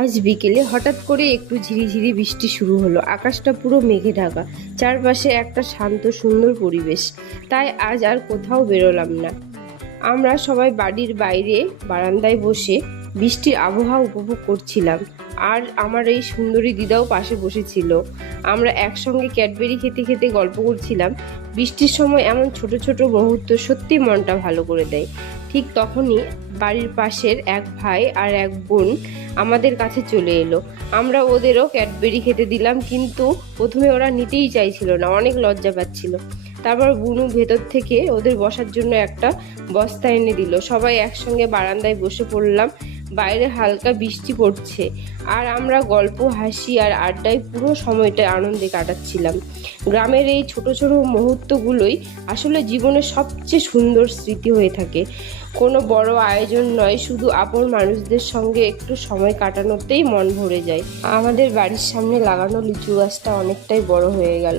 আজ বিকেলে হঠাৎ করে একটু ঝিরিঝিরি বৃষ্টি শুরু হলো। আকাশটা পুরো মেঘে ঢাকা, চারপাশে একটা শান্ত সুন্দর পরিবেশ। তাই আজ আর কোথাও বেরোলাম না। আমরা সবাই বাড়ির বাইরে বারান্দায় বসে বৃষ্টির আবহাওয়া উপভোগ করছিলাম। আর আমার এই সুন্দরী দিদাও পাশে বসেছিল। আমরা একসঙ্গে ক্যাডবেরি খেতে খেতে গল্প করছিলাম। বৃষ্টির সময় এমন ছোট ছোট মুহূর্ত সত্যি মনটা ভালো করে দেয়। ঠিক তখনই বাড়ির পাশের এক ভাই আর এক বোন আমাদের কাছে চলে এলো। আমরা ওদেরও ক্যাডবেরি খেতে দিলাম, কিন্তু প্রথমে ওরা নিতেই চাইছিল না, অনেক লজ্জা পাচ্ছিল। তারপর বুনু ভেতর থেকে ওদের বসার জন্য একটা বস্তা এনে দিল। সবাই একসঙ্গে বারান্দায় বসে পড়লাম। বাইরে হালকা বৃষ্টি পড়ছে, আর আমরা গল্প, হাসি আর আড্ডায় পুরো সময়টা আনন্দে কাটাচ্ছিলাম। গ্রামের এই ছোট ছোট মুহূর্তগুলোই আসলে জীবনের সবচেয়ে সুন্দর স্মৃতি হয়ে থাকে। কোনো বড় আয়োজন নয়, শুধু আপন মানুষদের সঙ্গে একটু সময় কাটানোতেই মন ভরে যায়। আমাদের বাড়ির সামনে লাগানো লিচু গাছটা অনেকটাই বড় হয়ে গেল।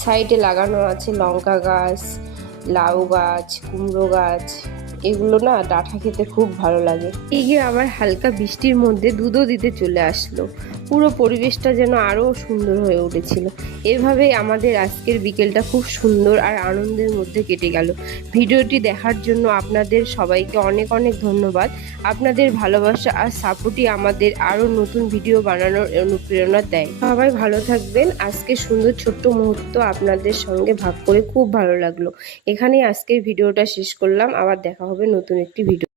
সাইডে লাগানো আছে লঙ্কা গাছ, লাউ গাছ, কুমড়ো গাছ। এগুলো না ডাঁটা খেতে খুব ভালো লাগে। এদিকে আবার হালকা বৃষ্টির মধ্যে দুধও দিতে চলে আসলো। পুরো পরিবেশটা যেন আরও সুন্দর হয়ে উঠেছিল। এভাবেই আমাদের আজকের বিকেলটা খুব সুন্দর আর আনন্দের মধ্যে কেটে গেল। ভিডিওটি দেখার জন্য আপনাদের সবাইকে অনেক অনেক ধন্যবাদ। আপনাদের ভালোবাসা আর সাপোর্টই আমাদের আরও নতুন ভিডিও বানানোর অনুপ্রেরণা দেয়। সবাই ভালো থাকবেন। আজকে সুন্দর ছোট্ট মুহূর্ত আপনাদের সঙ্গে ভাগ করে খুব ভালো লাগলো। এখানেই আজকের ভিডিওটা শেষ করলাম। আবার দেখা হবে নতুন একটি ভিডিও।